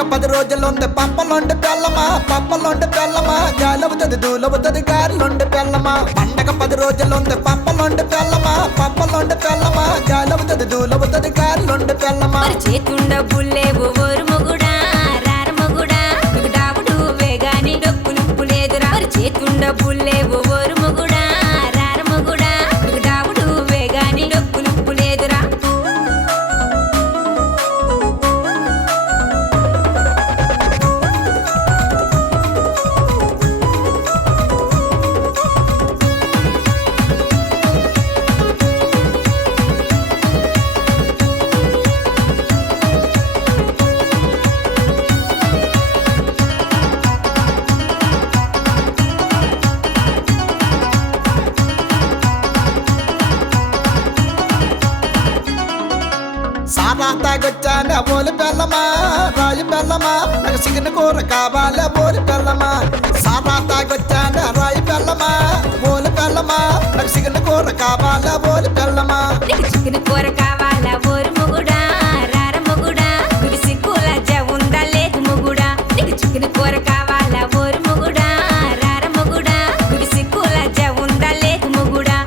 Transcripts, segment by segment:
పండగ 10 రోజులుంది పప్పలుండి బెల్లమా పప్పలుండి బెల్లమా గాలవుతుంది దూలవుతుంది గారెలుండి బెల్లమా పండగ 10 రోజులుంది పప్పలుండి బెల్లమా పప్పలుండి బెల్లమా గాలవుతుంది దూలవుతుంది గారెలుండి బెల్లమా చేతుండ బుల్లేవు ఓరు మొగుడా రార మొగుడా నీకు దావుడు వేగాని డొక్కులుప్పు లేదురా చేతుండ బుల్లేవు ఓరు మొగుడా రార మొగుడా నీకు దావుడు వేగాని డొక్కులుప్పు లేదురా సారా తాగొచ్చానే బోలి బెల్లమా రాయి బెల్లమా నాకు చికెన్ కూర కావాలే బోలి బెల్లమా సారా తాగొచ్చానే రాయి బెల్లమా బోలి బెల్లమా నాకు చికెన్ కూర కావాలే బోలి బెల్లమా నీకు చికెన్ కూర కావాలా ఓరు మొగుడా రార మొగుడా నీకు సిగ్గు లజ్జ ఉందా లేదు మొగుడా నీకు చికెన్ కూర కావాలా ఓరు మొగుడా రార మొగుడా నీకు సిగ్గు లజ్జ ఉందా లేదు మొగుడా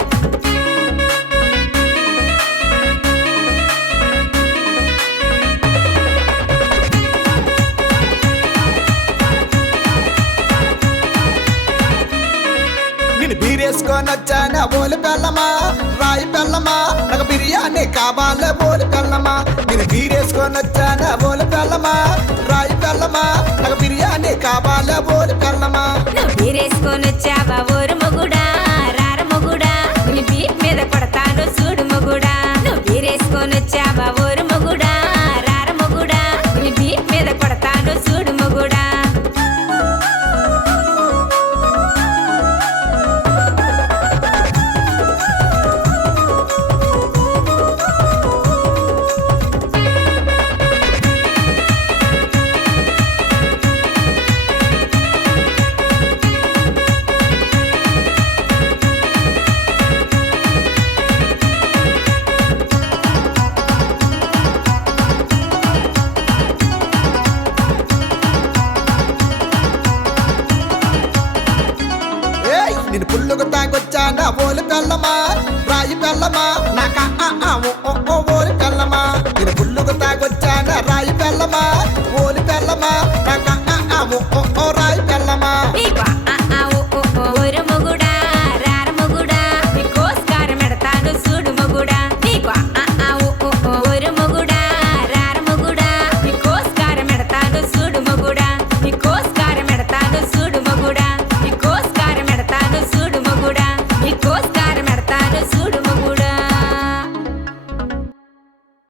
నేను బీరేసుకొని వచ్చానే బోలి బెల్లమా రాయి బెల్లమా నాకు బిర్యానీ కావాలే బోలి బెల్లమా నేను బీరేసుకొని వచ్చానే బోలి బెల్లమా రాయి బెల్లమా నాకు బిర్యానీ కావాలే బోలి బెల్లమా నువ్వు బీరేసుకొని వచ్చావా ఓరు మొగుడా రార మొగుడా నీ బీట్ మీద కొడతాను చూడు మొగుడా నువ్వు బీరేసుకొని వచ్చావా ఓరు మొగుడా రార మొగుడా నీ బీట్ మీద కొడతాను చూడు మొగుడా నేను పుల్లుకు తాగొచ్చానా బోలి బెల్లమా రాయి బెల్లమా నాక